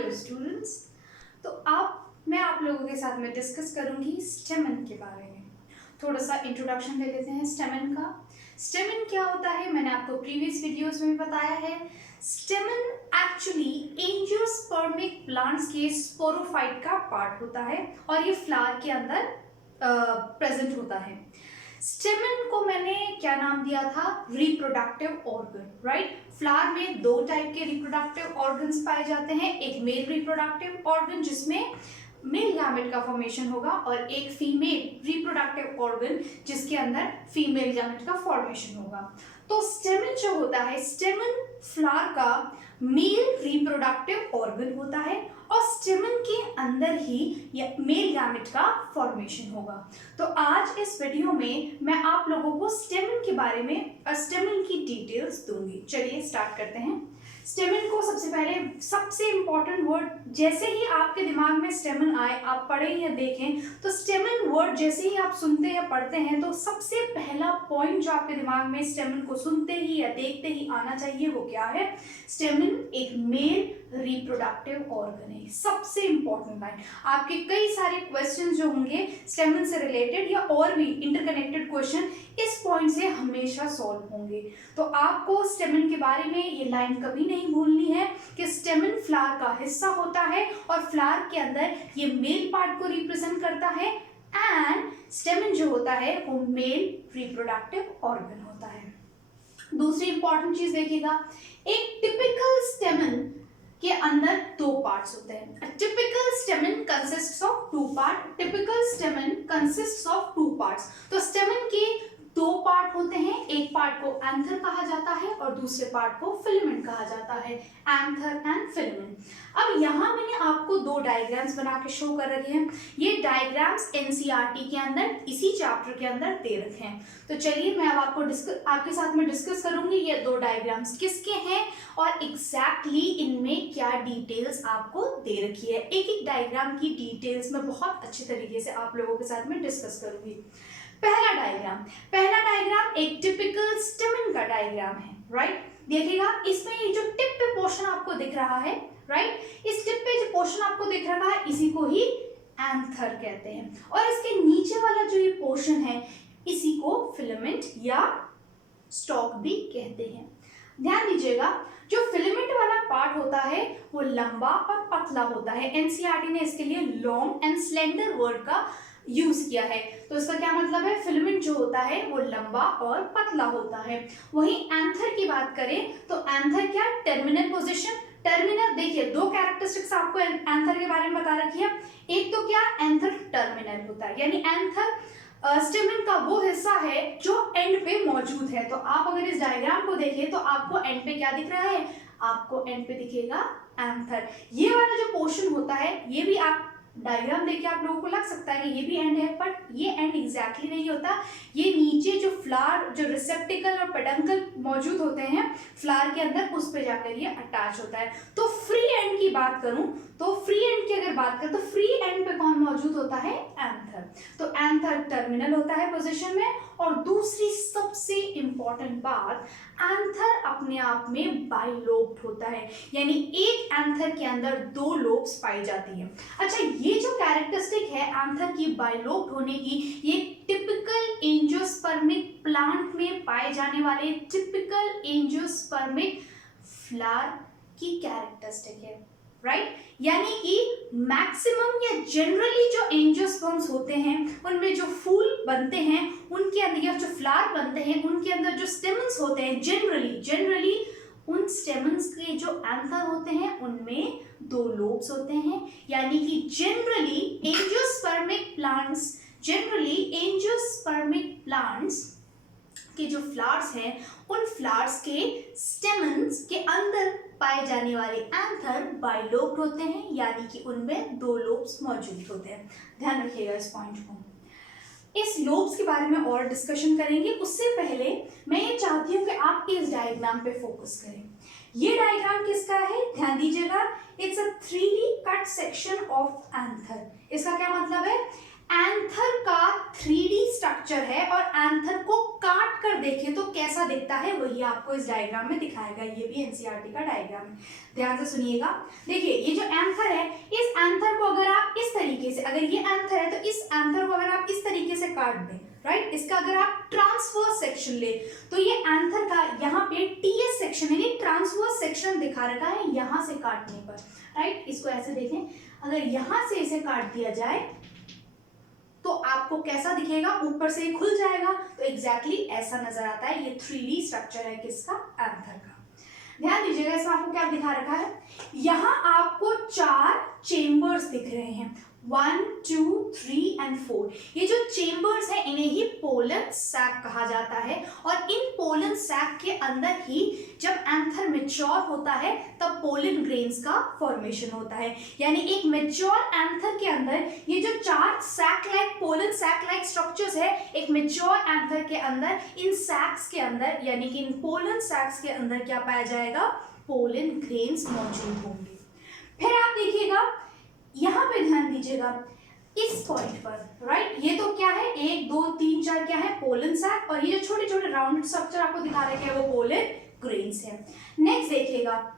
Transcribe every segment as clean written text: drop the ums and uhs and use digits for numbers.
Hello students. तो मैं आप लोगों के साथ में डिस्कस करूंगी स्टेमन के बारे में। थोड़ा सा इंट्रोडक्शन दे देते हैं स्टेमन का। स्टेमन क्या होता है मैंने आपको प्रीवियस वीडियोस में बताया है। स्टेमन एक्चुअली एंजियोस्पर्मिक प्लांट्स के स्पोरोफाइट का पार्ट होता है और ये फ्लावर के अंदर प्रेजेंट होता है। स्टेमन को मैंने क्या नाम दिया था? Reproductive organ, right. फ्लावर में दो टाइप के रिप्रोडक्टिव ऑर्गन्स पाए जाते हैं, एक मेल रिप्रोडक्टिव ऑर्गन जिसमें मेल गैमेट का फॉर्मेशन होगा और एक फीमेल रिप्रोडक्टिव ऑर्गन जिसके अंदर फीमेल गैमेट का फॉर्मेशन होगा। तो स्टेमन जो होता है, स्टेमन फ्लावर का मेल रिप्रोडक्टिव ऑर्गन होता है और स्टेमन के अंदर ही मेल गैमेट का फॉर्मेशन होगा। तो आज इस वीडियो में मैं आप लोगों को स्टेमन के बारे में और स्टेमन की डिटेल्स दूंगी। चलिए स्टार्ट करते हैं। स्टेमन को सबसे पहले सबसे इंपॉर्टेंट वर्ड, जैसे ही आपके दिमाग में स्टेमन आए, आप पढ़ें या देखें, तो स्टेमन वर्ड जैसे ही आप सुनते या पढ़ते हैं तो सबसे पहला पॉइंट जो आपके दिमाग में स्टेमन को सुनते ही या देखते ही आना चाहिए वो क्या है? स्टेमन एक मेल रिप्रोडक्टिव ऑर्गन है। सबसे इंपॉर्टेंट लाइन। आपके कई सारे क्वेश्चन जो होंगे स्टेमन से रिलेटेड या और भी इंटरकनेक्टेड क्वेश्चन इस पॉइंट से हमेशा सॉल्व होंगे। तो आपको स्टेमन के बारे में ये लाइन कभी नहीं भूलनी है कि स्टेमन फ्लावर का हिस्सा होता है और फ्लावर के अंदर ये मेल पार्ट को रिप्रेजेंट करता है एंड स्टेमन जो होता है वो मेल रिप्रोडक्टिव ऑर्गन होता है। दूसरी इंपॉर्टेंट चीज देखिएगा, एक टिपिकल स्टेमन के अंदर दो पार्ट्स होते हैं। Typical stamen consists of two part. Typical stamen consists of two parts. तो स्टेमन के दो पार्ट होते हैं, एक पार्ट को एंथर कहा जाता है और दूसरे पार्ट को फिलामेंट कहा जाता है। Anther and filament. अब यहाँ मैंने आपको दो डायग्राम्स बना के शो कर रखे हैं। ये डायग्राम्स एनसीईआरटी के अंदर इसी चैप्टर के अंदर दे रखे हैं। तो चलिए मैं अब आपके साथ में डिस्कस करूंगी ये दो डायग्राम्स किसके हैं और एग्जैक्टली इनमें क्या डिटेल्स आपको दे रखी है। एक एक डायग्राम की डिटेल्स में बहुत अच्छे तरीके से आप लोगों के साथ में डिस्कस करूंगी। पहला डायग्राम एक टिपिकल स्टेमन का डायग्राम है, राइट। देखिएगा इसमें ये जो टिप पे पोर्शन आपको दिख रहा है, राइट, इस टिप पे जो पोर्शन आपको दिख रहा है इसी को ही एंथर कहते हैं और इसके नीचे वाला जो ये पोर्शन है इसी को फिलामेंट या स्टॉक भी कहते हैं। ध्यान दीजिएगा, जो फिलामेंट वाला पार्ट होता है वो लंबा और पतला होता है। एनसीईआरटी ने इसके लिए लॉन्ग एंड स्लेंडर वर्ड का यूज किया है। तो इसका क्या मतलब है? फिलामेंट जो होता है वो लंबा और पतला होता है। वहीं एंथर की बात करें तो एंथर क्या? Terminal position. टर्मिनल देखिए दो कैरेक्टरिस्टिक्स आपको एंथर के बारे में बता रखी है। एक तो क्या? एंथर टर्मिनल होता है, यानी एंथर स्टेमन का वो हिस्सा है जो एंड पे मौजूद है। तो आप अगर इस डायग्राम को देखें तो आपको एंड पे क्या दिख रहा है? आपको एंड पे दिखेगा एंथर। ये वाला जो पोर्शन होता है ये भी आप डायग्राम देखिए आप लोगों को लग सकता है कि ये भी एंड है, बट ये एंड एग्जैक्टली नहीं होता। ये नीचे जो फ्लावर जो रिसेप्टिकल और पेडंकल मौजूद होते हैं फ्लावर के अंदर उस पे जाकर ये अटैच होता है। तो फ्री एंड की बात करूं तो फ्री एंड की अगर बात करें तो फ्री एंड पे कौन मौजूद होता है? एंथर। तो एंथर टर्मिनल होता है पोजीशन में। और दूसरी सबसे इंपॉर्टेंट बात, एंथर अपने आप में बाइलोब्ड होता है, यानी एक एंथर के अंदर दो लोब्स पाई जाती है। अच्छा, ये जो कैरेक्टरिस्टिक है एंथर की बाइलोब्ड होने की, ये टिपिकल एंजियोस्पर्मिक प्लांट में पाए जाने वाले टिपिकल एंजियोस्पर्मिक फ्लावर की कैरेक्टरिस्टिक है, राइट। यानी कि मैक्सिमम या जनरली जो एंजियोस्पर्म्स होते हैं उनमें जो फूल बनते हैं उनके अंदर या जो फ्लावर बनते हैं उनके अंदर जो स्टेमन्स होते हैं जनरली उन स्टेमन्स के जो एंथर होते हैं उनमें दो लोब्स होते हैं। यानी कि जनरली एंजियोस्पर्मिक प्लांट्स के जो फ्लावर्स हैं उन फ्लावर्स के स्टेमन्स के अंदर पाए जाने वाले एंथर बाइलोब्ड होते हैं, यानी कि उनमें दो लोब्स मौजूद होते हैं। ध्यान रखिएगा इस पॉइंट को। इस लोब्स के बारे में और डिस्कशन करेंगे, उससे पहले मैं ये चाहती हूँ कि आप इस डायग्राम पे फोकस करें। ये डायग्राम किसका है? ध्यान दीजिएगा, it's a 3D cut section of anther. इसका क्या मतलब है? एंथर का 3D स्ट्रक्चर है और एंथर को काट कर देखें तो कैसा दिखता है वही आपको इस डायग्राम में दिखाएगा। ये भी एनसीईआरटी का डायग्राम है, ध्यान से सुनिएगा। देखिए ये जो एंथर है, इस एंथर को अगर आप इस तरीके से, अगर ये एंथर है तो इस एंथर को अगर आप इस तरीके से काट दें, राइट, इसका अगर आप ट्रांसवर्स सेक्शन ले तो ये एंथर का यहाँ पे टीएस सेक्शन यानी ट्रांसवर्स सेक्शन दिखा रखा है यहाँ से काटने पर, राइट। इसको ऐसे देखें, अगर यहाँ से इसे काट दिया जाए तो आपको कैसा दिखेगा, ऊपर से खुल जाएगा, तो एग्जैक्टली ऐसा नजर आता है। ये 3D स्ट्रक्चर है किसका, एंथर का। ध्यान दीजिएगा, इसमें आपको क्या दिखा रखा है, यहाँ आपको 4 चेम्बर्स दिख रहे हैं, 1 2 3 and 4। ये जो चेम्बर्स है इन्हें ही पोलन सैक कहा जाता है और इन पोलन सैक के अंदर ही जब एंथर मैच्योर होता है तब पोलन ग्रेन्स का फॉर्मेशन होता है। यानी एक मैच्योर एंथर के अंदर ये जो 4 sac like pollen sac like structures है, एक मैच्योर एंथर के अंदर इन सैक्स के अंदर यानी कि इन पोलन सैक्स के अंदर क्या पाया जाएगा, पोलन ग्रेन्स मौजूद होंगे। फिर आप देखिएगा यहाँ पे ध्यान दीजिएगा इस पॉइंट पर, राइट, ये तो क्या है 1 2 3 4 क्या है, पोलन सैक, और ये जो छोटे छोटे राउंड स्ट्रक्चर आपको दिखा रहे हैं वो पोलन ग्रेन्स है। नेक्स्ट देखिएगा,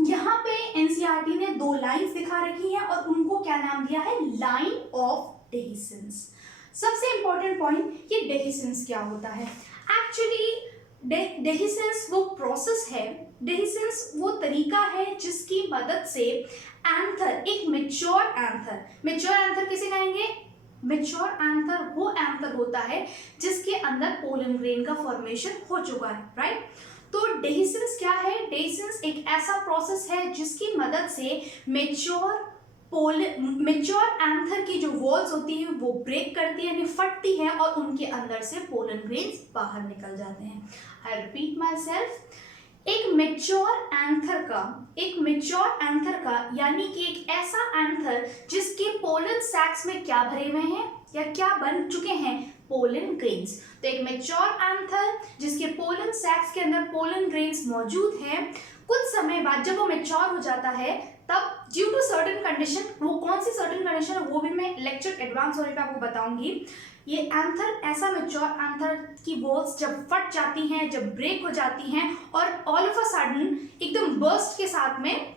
यहाँ पे एनसीईआरटी ने 2 लाइंस दिखा रखी हैं और उनको क्या नाम दिया है, लाइन ऑफ डेहिसेंस। सबसे इंपॉर्टेंट पॉइंट, ये डेहिसेंस क्या होता है। एक्चुअली डेहिसेंस वो प्रोसेस है, डेहिसेंस वो तरीका है जिसकी मदद से एंथर, एक मैच्योर एंथर किसे कहेंगे, मैच्योर एंथर वो एंथर होता है जिसके अंदर पोलन ग्रेन का फॉर्मेशन हो चुका है, राइट। तो डेहिसेंस क्या है, डेहिसेंस एक ऐसा प्रोसेस है जिसकी मदद से मैच्योर एंथर की जो वॉल्स होती है वो ब्रेक करती है यानी फटती है और उनके अंदर से पोलन ग्रेन्स बाहर निकल जाते हैं। आई रिपीट माई सेल्फ, एक मैच्योर एंथर का यानी कि एक ऐसा एंथर जिसके पोलन सैक्स में क्या भरे हुए हैं या क्या बन चुके हैं, पोलन ग्रेन्स। तो एक मैच्योर एंथर जिसके पोलन सैक्स के अंदर पोलन ग्रेन्स मौजूद हैं, कुछ समय बाद जब वो मैच्योर हो जाता है तब ड्यू टू सर्टेन कंडीशन, वो कौन सी सर्टेन कंडीशन है वो भी मैं लेक्चर एडवांस होने पे आपको बताऊंगी। ये एंथर, ऐसा मैच्योर एंथर की वॉल्स जब फट जाती हैं, जब ब्रेक हो जाती हैं और ऑल ऑफ अ सडन एकदम बर्स्ट के साथ में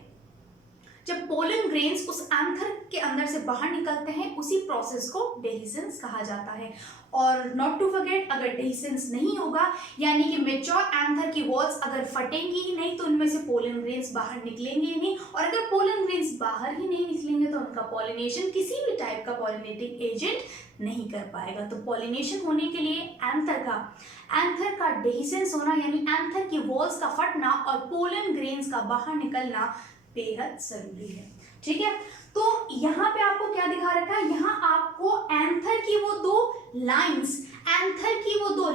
जब पोलन ग्रेन्स उस एंथर के अंदर से बाहर निकलते हैं, उसी प्रोसेस को डेहिसेंस कहा जाता है। और नॉट टू फॉरगेट, अगर डेहिसेंस नहीं होगा यानी कि मैच्योर एंथर की वॉल्स अगर फटेंगी ही नहीं तो उनमें से पोलन ग्रेन्स बाहर निकलेंगे ही नहीं, और अगर पोलन ग्रेन्स बाहर ही नहीं निकलेंगे तो उनका पॉलिनेशन किसी भी टाइप का पॉलिनेटिंग एजेंट नहीं कर पाएगा। तो पॉलिनेशन होने के लिए एंथर का डेहिसेंस होना यानी एंथर की वॉल्स का फटना और पोलन ग्रेन्स का बाहर निकलना बेहद जरूरी है, ठीक है। तो यहाँ पे आपको क्या दिखा रखा है, यहाँ आपको एंथर की वो 2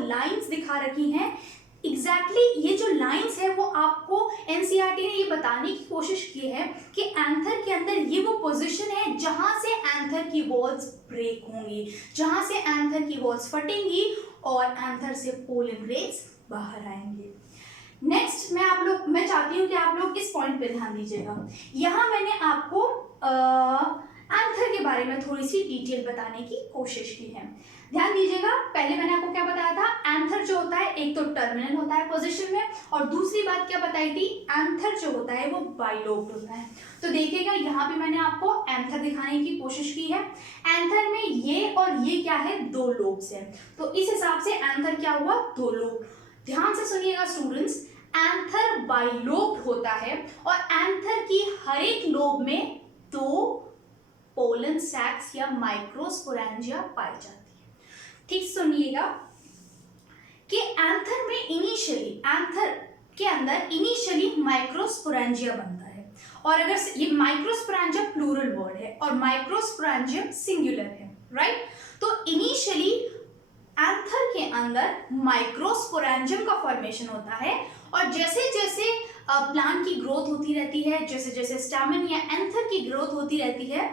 लाइंस दिखा रखी हैं। एग्जैक्टली ये जो लाइंस है वो आपको एनसीईआरटी ने ये बताने की कोशिश की है कि एंथर के अंदर ये वो पोजीशन है जहां से एंथर की वॉल्स ब्रेक होंगी, जहां से एंथर की वॉल्स फटेंगी और एंथर से पोलन ग्रेन्स बाहर आएंगे। नेक्स्ट मैं चाहती हूँ कि आप लोग इस पॉइंट पे ध्यान दीजिएगा। यहाँ मैंने आपको एंथर के बारे में थोड़ी सी डिटेल बताने की कोशिश की है। ध्यान दीजिएगा, पहले मैंने आपको क्या बताया था, एंथर जो होता है एक तो टर्मिनल होता है पोजीशन में, और दूसरी बात क्या बताई थी, एंथर जो होता है वो बाइलोब्ड होता है। तो देखिएगा यहाँ पे मैंने आपको एंथर दिखाने की कोशिश की है। एंथर में ये और ये क्या है, 2 लोब्स है, तो इस हिसाब से एंथर क्या हुआ, 2 लोब। ध्यान से सुनिएगा स्टूडेंट्स, एंथर बाइलोब्ड होता है और एंथर की हर एक लोब में 2 पोलन सैक्स या माइक्रोस्पोरेंजिया पाई जाती है। ठीक सुनिएगा कि एंथर के अंदर इनिशियली माइक्रोस्पोरेंजिया बनता है, और अगर ये माइक्रोस्पोरेंजिया प्लूरल वर्ड है और माइक्रोस्पोरेंजियम सिंगुलर है, राइट। तो इनिशियली एंथर के अंदर माइक्रोस्पोरेंजियम का फॉर्मेशन होता है, और जैसे जैसे प्लांट की ग्रोथ होती रहती है, जैसे जैसे स्टैमेन या एंथर की ग्रोथ होती रहती है,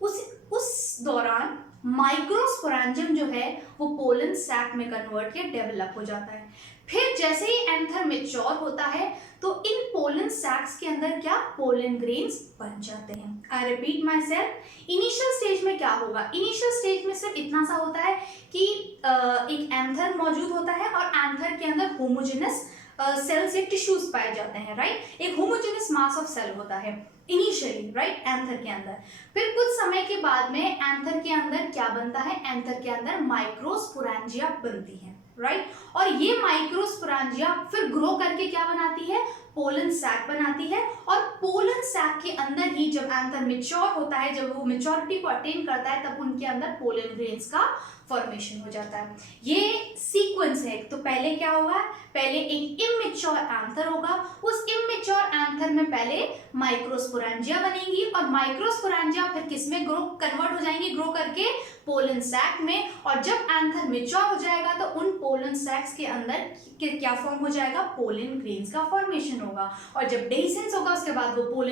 उस दौरान माइक्रोस्पोरेंजियम जो है वो पोलन सैक में कन्वर्ट या डेवलप हो जाता है। फिर जैसे ही एंथर मैच्योर होता है तो इन पोलन सैक्स के अंदर क्या पोलन ग्रेन्स बन जाते हैं। I repeat my self, initial stage में क्या होगा, इनिशियल स्टेज में सिर्फ इतना सा होता है कि एक एंथर मौजूद होता है और एंथर के अंदर होमोजेनस सेल्स या टिश्यूज पाए जाते हैं, राइट। एक होमोजेनस मास ऑफ सेल होता है इनिशियली, राइट, एंथर के अंदर। फिर कुछ समय के बाद में एंथर के अंदर क्या बनता है, एंथर के अंदर माइक्रोस्पोरेंजिया बनती है, राइट। और ये माइक्रोस्पोरेंजिया फिर ग्रो करके क्या बनाती है, पोलन सैक बनाती है। और पोलन सैक के अंदर ही जब एंथर मैच्योर होता है, जब वो मैच्योरिटी को अटेन करता है, तब उनके अंदर पोलन ग्रेन्स का फॉर्मेशन हो जाता है। ये सीक्वेंस है। तो पहले क्या होगा, पहले एक इमैच्योर एंथर होगा, उस इमैच्योर एंथर में पहले माइक्रोस्पोरेंजिया बनेगी और माइक्रोस्पोरेंजिया फिर किसमें ग्रो कन्वर्ट हो जाएंगी, ग्रो करके पोलन सैक में। और जब एंथर मैच्योर हो जाएगा तो उन पोलन सैक्स के अंदर क्या फॉर्म हो जाएगा, पोलन ग्रेन्स का फॉर्मेशन होगा। और जब डेhiscence होगा उसके बाद वो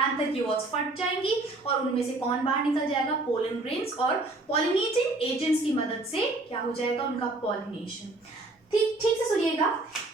एंथर की वॉल्स फट जाएंगी और उनमें से कौन बाहर निकल जाएगा, पोलन ग्रेन्स। और पॉलिनेटिंग एजेंट्स की मदद से क्या हो जाएगा, उनका पॉलिनेशन। ठीक से सुनिएगा,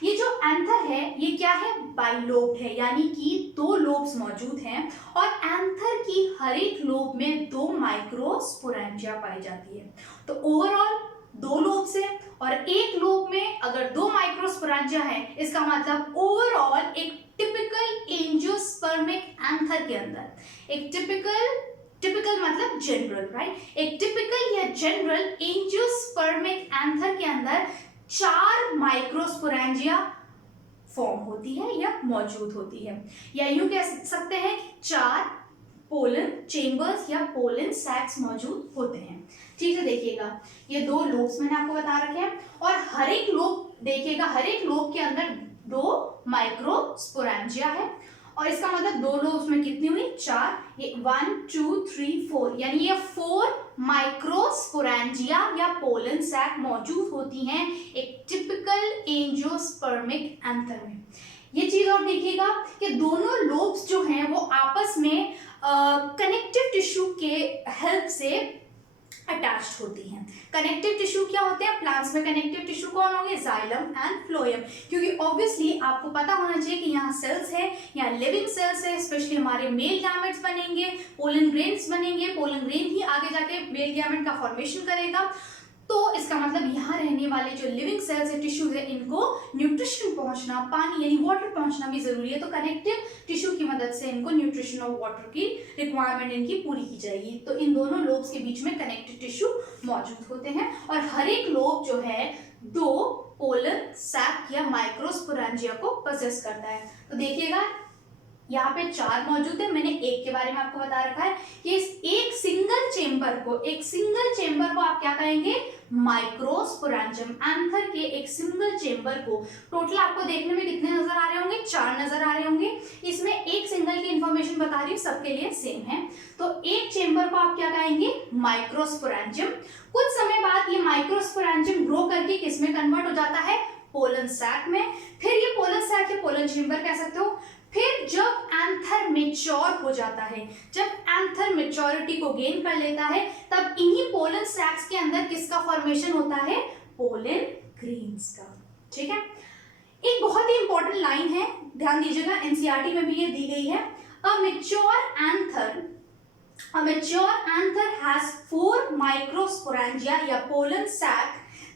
ये जो एंथर है ये क्या है, बाइलोब्ड है, यानी कि दो लोब्स मौजूद हैं और एंथर की हर एक लोब में 2 माइक्रोस्पोरेंजिया पाई जाती है। तो ओवरऑल 2 लोब्स है और एक लोब में अगर 2 माइक्रोस्पोरेंजिया है, इसका मतलब ओवरऑल एक टिपिकल एंजियोस्पर्मिक एंथर के अंदर एक टिपिकल मतलब जनरल, राइट, एक टिपिकल या जनरल एंजियोस्पर्मिक एंथर के अंदर 4 माइक्रोस्पोरेंजिया फॉर्म होती है या मौजूद होती है, या यूं कह सकते हैं कि 4 पोलन चेंबर्स या पोलन सैक्स मौजूद होते हैं। ठीक है, देखिएगा ये 2 लोब्स मैंने आपको बता रखे हैं और हर एक लोब देखिएगा, हर एक लोब के अंदर 2 माइक्रोस्पोरेंजिया है। और इसका मतलब 2 लोब्स में कितनी हुई, 4, ये 1 2 3 4, यानी ये 4 माइक्रोस्पोरेंजिया या पोलन सैक मौजूद होती हैं एक टिपिकल एंजियोस्पर्मिक एंथर में। ये चीज और देखिएगा कि दोनों लोब्स जो हैं वो आपस में कनेक्टिव टिश्यू के हेल्प से अटैच्ड होती हैं। कनेक्टिव टिश्यू क्या होते हैं, प्लांट्स में कनेक्टिव टिश्यू कौन होंगे, जाइलम एंड फ्लोएम। क्योंकि ऑब्वियसली आपको पता होना चाहिए कि यहाँ सेल्स है, यहाँ लिविंग सेल्स है, स्पेशली हमारे मेल गैमेट्स बनेंगे, पोलन ग्रेन्स बनेंगे, पोलन ग्रेन ही आगे जाके मेल गैमेट का फॉर्मेशन करेगा। तो इसका मतलब यहाँ रहने वाले जो लिविंग सेल्स है, टिश्यू है, इनको न्यूट्रिशन पहुंचना, पानी यानी वाटर पहुंचना भी जरूरी है। तो कनेक्टिव टिश्यू की मदद से इनको न्यूट्रिशन और वाटर की रिक्वायरमेंट इनकी पूरी की जाएगी। तो इन दोनों लोब्स के बीच में कनेक्टिव टिश्यू मौजूद होते हैं और हर एक लोब जो है 2 पोलन सैक या माइक्रोस्पोरेंजिया को पोसेस करता है। तो देखिएगा यहाँ पे 4 मौजूद है, मैंने एक के बारे में आपको बता रखा है कि इस एक सिंगल चेंबर को आप क्या कहेंगे, माइक्रोस्पोरेंजियम। एंथर के एक सिंगल चेंबर को टोटल आपको देखने में कितने नजर आ रहे होंगे, 4 नजर आ रहे होंगे। इसमें एक सिंगल की इंफॉर्मेशन बता रही हूँ, सबके लिए सेम है। तो एक चेंबर को आप क्या कहेंगे, माइक्रोस्पोरेंजियम। कुछ समय बाद ये माइक्रोस्पोरेंजियम ग्रो करके किसमें कन्वर्ट हो जाता है, पोलन सैक में। फिर ये पोलन सैक या पोलन चेंबर कह सकते हो। फिर जब एंथर मैच्योर हो जाता है, जब एंथर मैच्योरिटी को गेन कर लेता है, तब इन्हीं पोलन सैक्स के अंदर किसका फॉर्मेशन होता है, पोलन ग्रेन्स का। ठीक है, एक बहुत ही इंपॉर्टेंट लाइन है, ध्यान दीजिएगा, एनसीईआरटी में भी ये दी गई है। A mature anther has 4 microsporangia या pollen sac,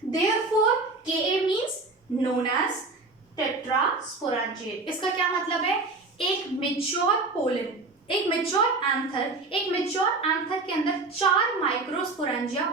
therefore Ka means known as tetrasporangiate. इसका क्या मतलब है, एक मैच्योर एंथर के अंदर 4 माइक्रोस्पोरेंजिया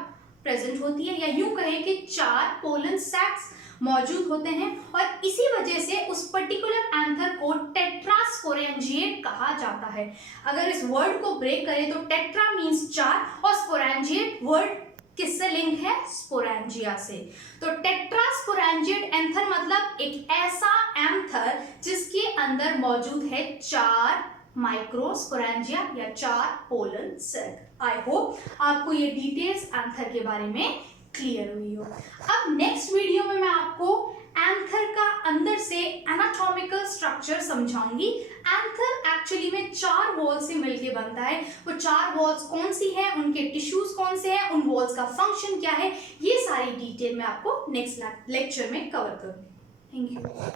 प्रेजेंट होती है, या यूं कहें कि 4 पोलन सैक्स मौजूद होते हैं और इसी वजह से उस पर्टिकुलर एंथर को टेट्रास्पोरेंजिएट कहा जाता है। अगर इस वर्ड को ब्रेक करें तो टेट्रा मींस 4 और स्पोरेंजिएट वर्ड किससे लिंक है, स्पोरेंजिया से। तो टेट्रास्पोरेंजिएट एंथर मतलब एक ऐसा एंथर जिसके अंदर मौजूद है 4 माइक्रोस्पोरेंजिया या 4 पोलन सैक। आई होप आपको ये डिटेल्स एंथर के बारे में क्लियर हुई हो। अब नेक्स्ट वीडियो में मैं आपको एंथर का अंदर से एनाटॉमिकल स्ट्रक्चर समझाऊंगी। एंथर एक्चुअली में 4 वॉल से मिलकर बनता है। वो 4 वॉल्स कौन सी हैं, उनके टिश्यूज कौन से हैं, उन वॉल्स का फंक्शन क्या है, ये सारी डिटेल मैं आपको नेक्स्ट लेक्चर में कवर करूंगी। Thank you.